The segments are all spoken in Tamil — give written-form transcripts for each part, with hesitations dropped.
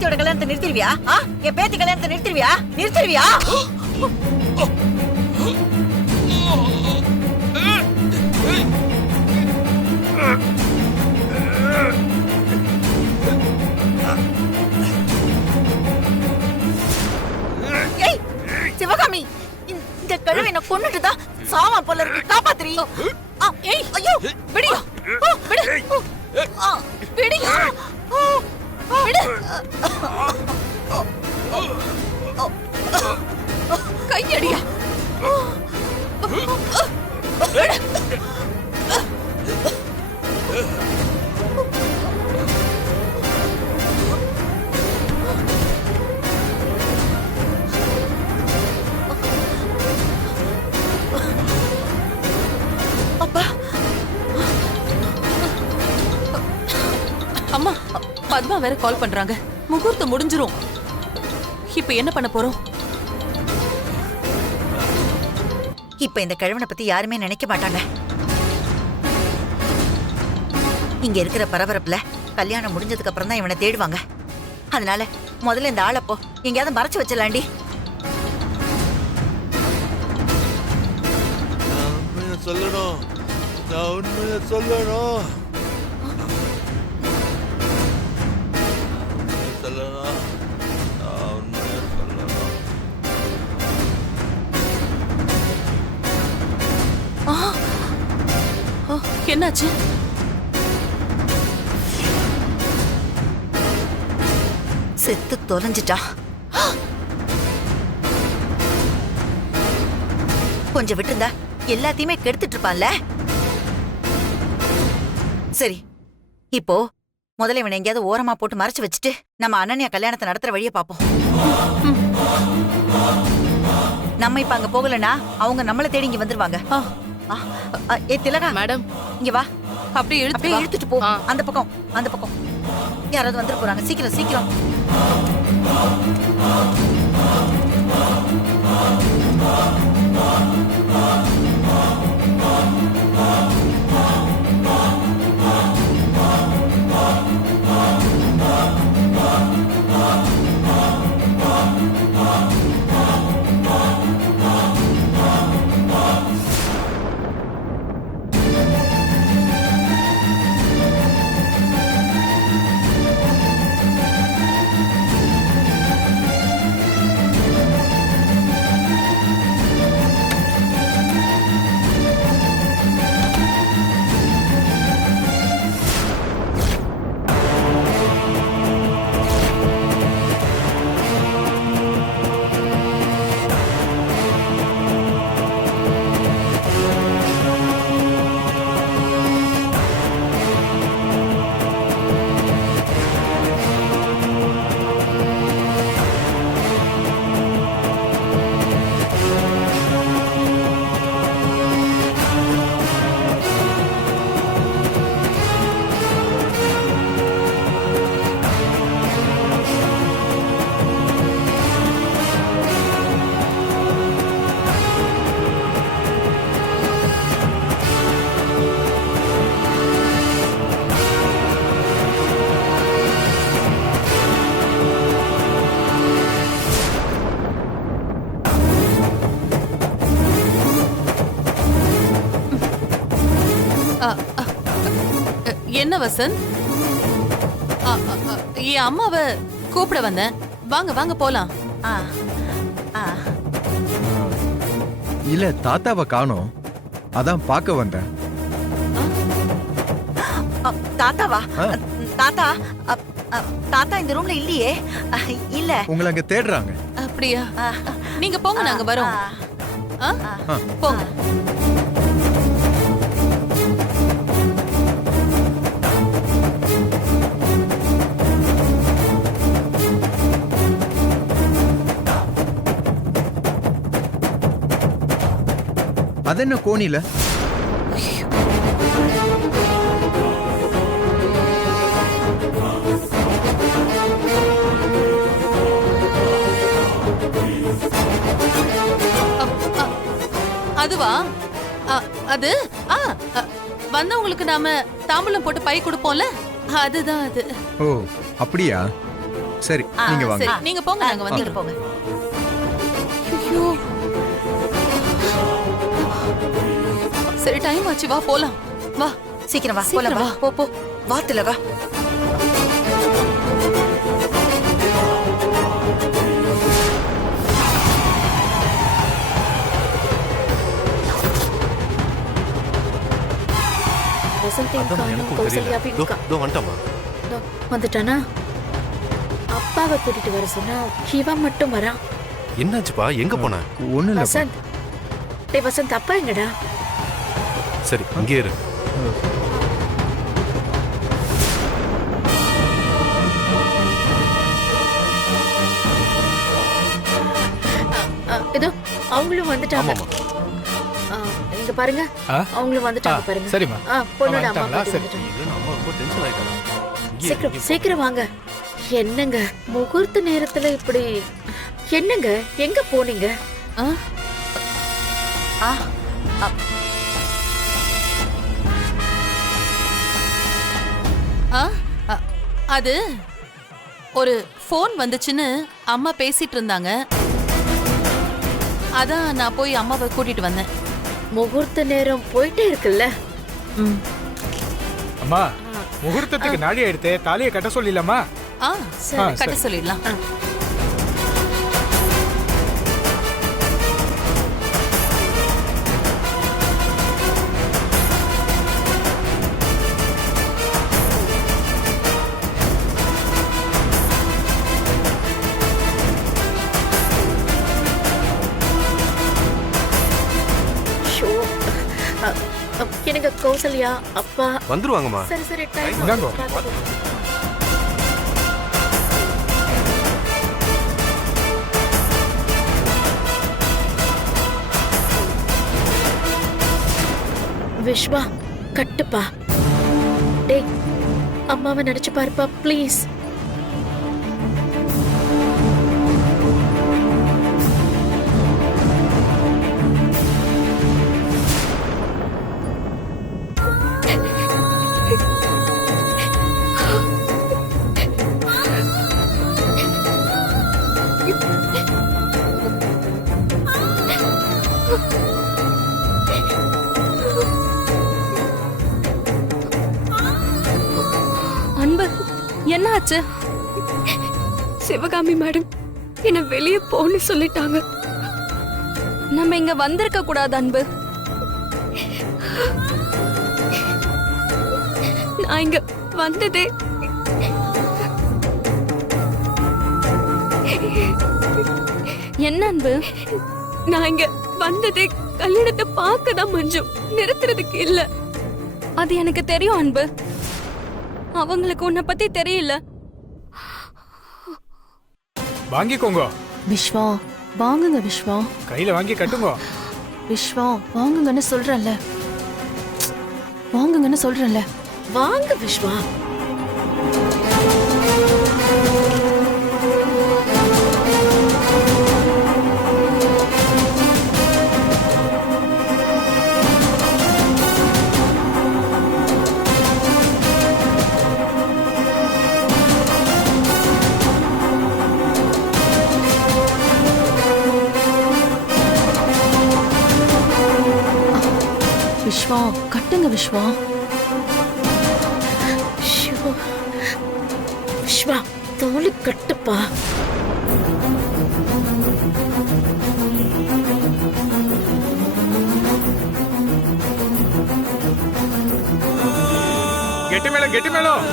பேத்தியோட கல்யாணத்தை நிறுத்திடுவியா? என் பேத்தி கல்யாணத்தை நிறுத்திடுவியா? நிறுத்திடுவியா? சிவகாமி, இந்த கழுவை நான் கொன்னுட்டுதான் சாமா போல இருக்கு. காப்பாத்துறீ? ஐயோ, விடு, விடு, விடு, விடு. கையடியா? அம்மா, பத்மா வேற கால் பண்றாங்க. முகூர்த்தம் முடிஞ்சிரும். இப்ப என்ன பண்ண போறோம்? இப்ப இந்த கிழவனை பத்தி யாருமே நினைக்க மாட்டாங்க. இங்க இருக்கிற பரபரப்புல கல்யாணம் முடிஞ்சதுக்கு அப்புறம் தான் இவனை தேடுவாங்க. அதனால முதல்ல இந்த ஆளப்போ எங்கேயாவது மறைச்சு வச்சிடலாண்டி. சொல்லணும், நான் உண்மையை சொல்லணும். என்னாச்சு? செத்து தொலைஞ்சிட்டா. கொஞ்சம் விட்டுருந்தா எல்லாத்தையுமே கெடுத்துட்டு இருப்பான்ல. சரி, இப்போ முதல்ல இவனை எங்கேயாவது ஓரமா போட்டு மறைச்சு வச்சுட்டு நம்ம அனன்யா கல்யாணத்தை நடத்துற வழியை பார்ப்போம். நம்ம இப்ப அங்க போகலன்னா அவங்க நம்மள தேடி இங்க வந்துருவாங்க. ஏ திலகா மேடம், இங்க வா. அப்படியே இழுத்துட்டு போ. அந்த பக்கம், அந்த பக்கம் யாராவது வந்துட்டு போறாங்க. சீக்கிரம் சீக்கிரம். என்ன வசந்த்? என் அம்மாவை கூப்பிட வந்தேன். வாங்க வாங்க போலாம். இல்ல, தாத்தாவை காணோம், அதான் பார்க்க வந்தேன். தாத்தாவா? தாத்தா தாத்தா இந்த ரூம்ல இல்லையே. இல்ல, உங்களை அங்க தேடுறாங்க. அப்படியா? நீங்க போங்க, நாங்க வரோம். போங்க. அது என்ன கோணில? அதுவா? அது வந்தவங்களுக்கு நாம தாம்பூலம் போட்டு பை கொடுப்போம்ல, அதுதான் அது. ஓ, அப்படியா? சரி நீங்க வாங்க. சரி நீங்க போங்க, நாங்க நீங்க வந்து போங்க. ஐயோ. சரி டைம் ஆச்சு, வா போலாம். வா. சீக்கிரம் வா, சீக்கிரம் போலாம் வா. வா. போ வா திலகா. அதான் எனக்கும் தெரியல. இதோ வந்துட்டோமா. வந்துட்டானா? அப்பாவை கூட்டிட்டு வர சொன்னா இவன் மட்டும் வரான். என்னாச்சுப்பா, எங்க போன? ஒண்ணும் இல்ல. வசந்த், டேய் வசந்த், அப்பா எங்கடா? சரி இங்கே இரு. இதோ அவங்களும் வந்துட்டாங்க. ஆமாமா. இங்க பாருங்க, அவங்களும் வந்துட்டாங்க பாருங்க. சரிம்மா. பொண்ணோட அம்மா வந்துட்டாங்களா? பாத்து சரி. வந்துட்டாங்க. இது நம்ம ரொம்ப டென்ஷன் ஆயிட்டாங்க. சீக்கிரம் சீக்கிரம் வாங்க. என்னங்க முகூர்த்த நேரத்துல இப்படி? என்னங்க எங்க போனீங்க? ஆ? ஆ ஆ? அது ஒரு ஃபோன் வந்துச்சுன்னு அம்மா பேசிட்டு இருந்தாங்க. அதான் நான் போய் அம்மாவை கூட்டிட்டு வந்தேன். முகூர்த்த நேரம் போயிட்டே இருக்குல்ல. அம்மா, முகூர்த்தத்துக்கு நாடி எடுத்து தாலியை கட்ட சொல்லிடலாமா? ஆ சரி. கட்ட சொல்லிடலாம். ஷோ. எனக்கு கௌசல்யா அப்பா. வந்துருவாங்கம்மா. சரி சரி டைம் இந்தாங்கோ. விஸ்வா கட்டுப்பா. டேய் அம்மாவை நினைச்சு பாருப்பா ப்ளீஸ். அன்பு, என்ன ஆச்சு? சிவகாமி மேடம் என்ன வெளியே போன்னு சொல்லிட்டாங்க. நம்ம இங்க வந்திருக்க கூடாது அன்பு. நான் இங்க வந்ததே என்ன அன்பு? நான் இங்க வந்ததே கல்யாணத்தை பார்க்கதான் மஞ்சு, நிறுத்துறதுக்கு இல்ல. அது எனக்கு தெரியும் அன்பு. அவங்களுக்கு உன்னை பத்தி தெரியல. வாங்கிக்கோங்க. விஸ்வா வாங்குங்க. விஸ்வா கையில வாங்கி கட்டுங்க. விஸ்வா வாங்குங்கன்னு சொல்றேன்ல. வாங்குங்கன்னு சொல்றேன்ல. வாங்க விஸ்வா. விஸ்வா கட்டுங்க. விஸ்வா ஷோ. விஸ்வா தோலி கட்டுப்பா. கெட்டி மேளம், கெட்டி மேளம்.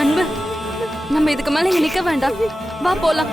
அன்பு, நம்ம இதுக்கு மேல இங்க நிக்க வேண்டாம். வா போலாம்.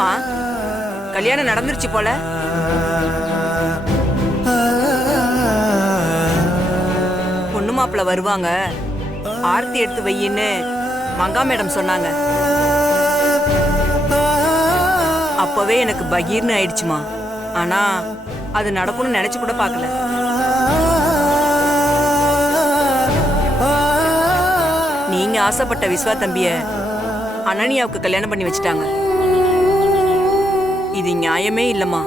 என்னம்மா கல்யாணம் நடந்துருச்சு போல? பொண்ணு மாப்பிள்ள வருவாங்க, ஆர்த்தி எடுத்து வையின்னு மங்கா மேடம் சொன்னாங்க. அப்பவே எனக்கு பகீர்னு ஆயிடுச்சுமா. ஆனா அது நடக்கும்னு நினைச்சு கூட பார்க்கல. நீங்க ஆசைப்பட்ட விஸ்வா தம்பிய அனன்யாவுக்கு கல்யாணம் பண்ணி வச்சுட்டாங்க. இது நியாயமே இல்லம்மா.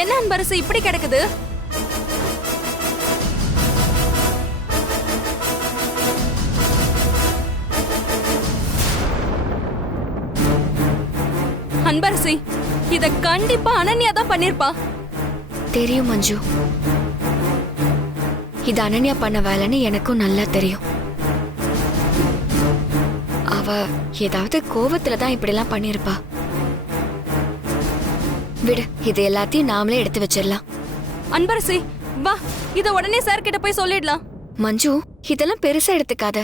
என்ன அன்பரசு இப்படி கிடக்குது? அன்பரசி, இத கண்டிப்பா அனன்யா தான் பண்ணிருப்பா. தெரியும் மஞ்சு, இது அனன்யா பண்ண வேலைன்னு எனக்கும் நல்லா தெரியும். அவ ஏதாவது கோவத்துல தான் இப்படிலாம் பண்ணிருப்பா. விடு, இது எல்லாத்தையும் நாமளே எடுத்து வச்சிடலாம். அன்பரசி வா, இத உடனே சார் கிட்ட போய் சொல்லிடலாம். மஞ்சு, இதெல்லாம் பெருசா எடுத்துக்காத.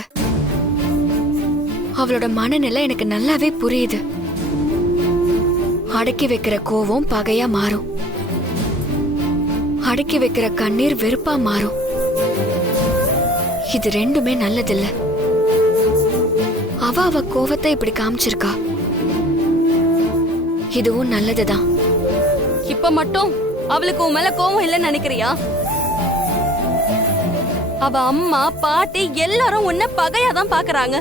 அவளோட மனநிலை எனக்கு நல்லாவே புரியுது. அடக்கி வைக்கிற கோவம் பகையா மாறும், அடக்கி வைக்கிற கண்ணீர் வெறுப்பா மாறும். இது ரெண்டுமே நல்லதில்ல. அவ கோவத்தை இப்படி காமிச்சிருக்கா, இதுவும் நல்லதுதான். இப்ப மட்டும் அவளுக்கு உன் மேல கோவம் இல்லைன்னு நினைக்கிறியா? அவ அம்மா பாட்டி எல்லாரும் உன்ன பகையாதான் பாக்குறாங்க.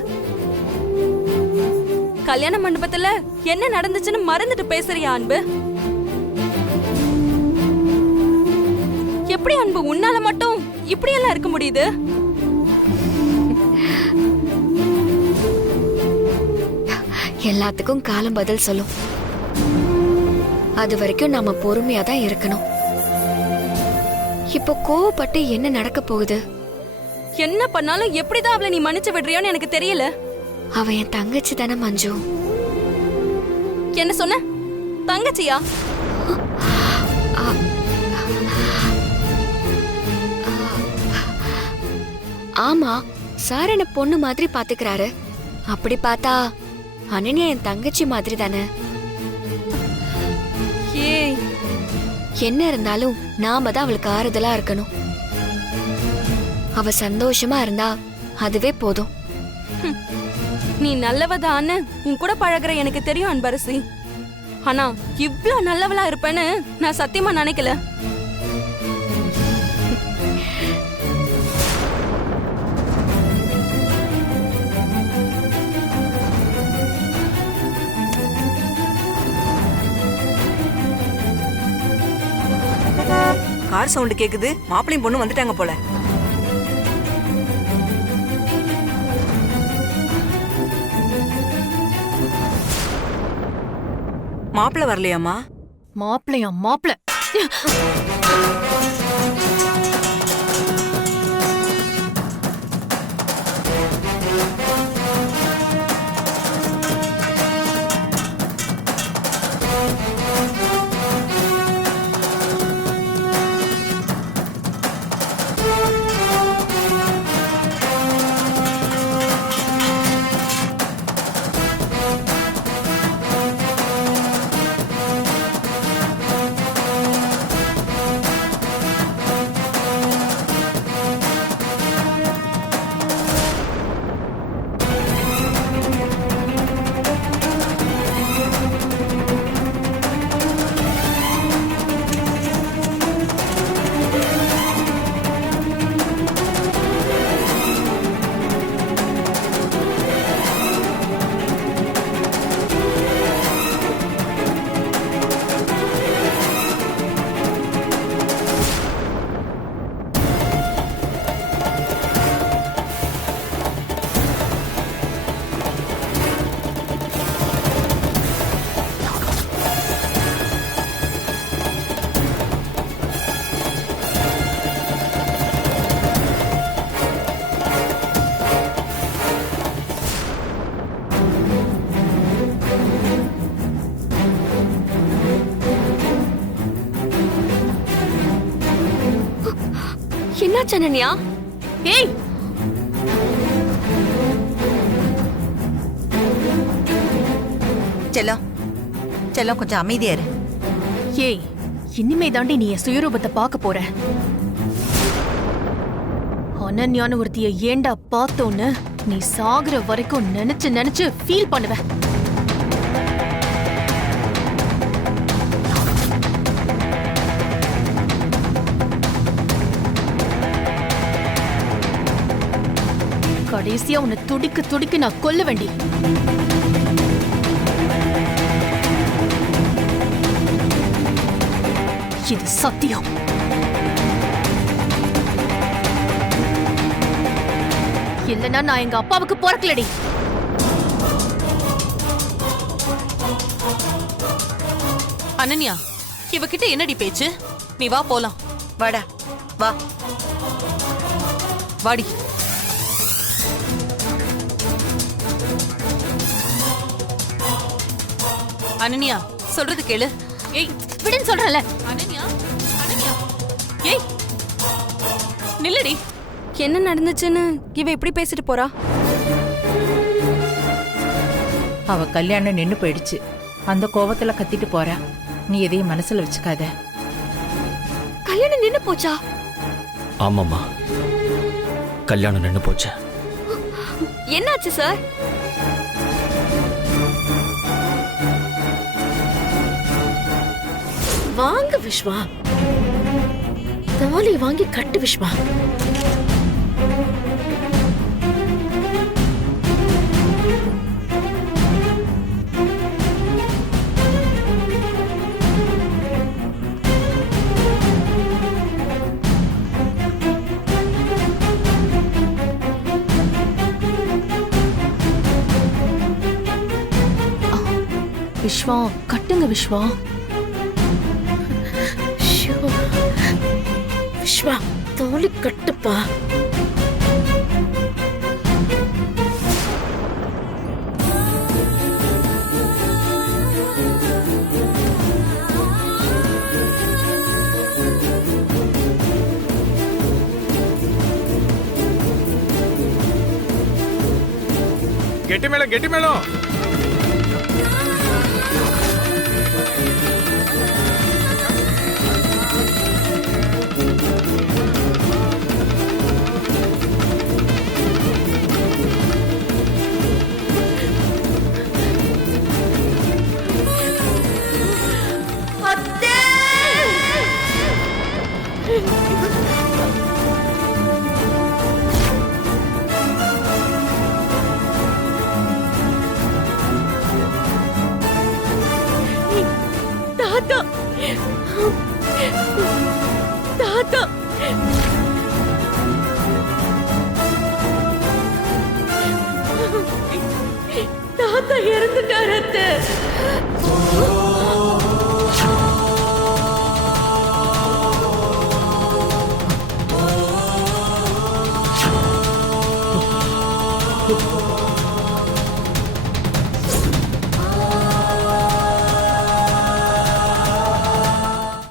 கல்யாண மண்டபத்துல என்ன நடந்துச்சுன்னு மறந்துட்டு பேசுறியா அன்பு? எப்படி அன்பு உன்னால மட்டும் இப்படி எல்லாம் இருக்க முடியுது? எல்லாத்துக்கும் காலம் பதில் சொல்லும். அது வரைக்கும் நாம பொறுமையா தான் இருக்கணும். இப்போ கோவப்பட்டு என்ன நடக்க போகுது? என்ன பண்ணாலும் எப்படிதான் அவளை நீ மன்னிச்சு விடுறியோன்னு எனக்கு தெரியல. அவ என் தங்கச்சி தானே மஞ்சு. என்ன சொன்ன? தங்கச்சியா? ஆமா, சார் என்ன பொண்ணு மாதிரி பாத்துக்கிறாரு. அப்படி பார்த்தா அனன்யா என் தங்கச்சி மாதிரி தானே. ஏய், என்ன இருந்தாலும் நாம தான் அவளுக்கு ஆறுதலா இருக்கணும். அவ சந்தோஷமா இருந்தா அதுவே போதும். நீ நல்லவதான்னு உன் கூட பழகுற எனக்கு தெரியும் அன்பரசி. ஆனா இவ்ளோ நல்லவளா இருப்பேன்னு நான் சத்தியமா நினைக்கல. கார் சவுண்ட் கேக்குது. மாப்பிளையும் பொண்ணு வந்துட்டாங்க போல. மாப்பிள்ள வரலையாமா? மாப்பிள்ளையா மாப்பிள்ள? என்னாச்சு அனன்யா? ஏய் செல்லம் செல்லம் கொஞ்சம் அமைதியா இரு. ஏய் இனிமே தாண்டி நீ என் சுயரூபத்தை பார்க்க போற. அனன்யான்னு ஒருத்திய ஏண்டா பார்த்தோன்னு நீ சாகுற வரைக்கும் நினைச்சு நினைச்சு ஃபீல் பண்ணுவ. கடைசியா உன்னை துடிக்கு துடிக்கு நான் கொல்ல வேண்டி. இது சத்தியம். இல்லனா நான் எங்க அப்பாவுக்கு பிறக்கலடி. அனன்யா, இவகிட்ட என்னடி பேச்சு? நீ வா போலாம். வாடா வா. வாடி. அனன்யா, சொல்றது கேளு. ஏய் விடுன்னு சொல்றல. அனன்யா, அனன்யா. ஏய், நில்லடி. என்ன நடந்துச்சுன்னு இவ இப்படி பேசிட்டு போறா? அவ கல்யாணம் நின்னு போயிடுச்சு. அந்த கோவத்துல கத்திட்டு போறா. நீ எதையும் மனசுல வச்சுக்காத. கல்யாணம் நின்னு போச்சா? ஆமாம்மா, கல்யாணம் நின்னு போச்சு. என்னாச்சு சார்? வாங்க விஸ்வா, தாலி வாங்கி கட்டு விஸ்வா. விஸ்வா கட்டுங்க விஸ்வா. விஸ்வா தாலி கட்டுப்பா. கெட்டி மேளம் கெட்டி மேளம். தாத்தா தாத்தா தாத்தா இறந்துட்டாரு அத்தை.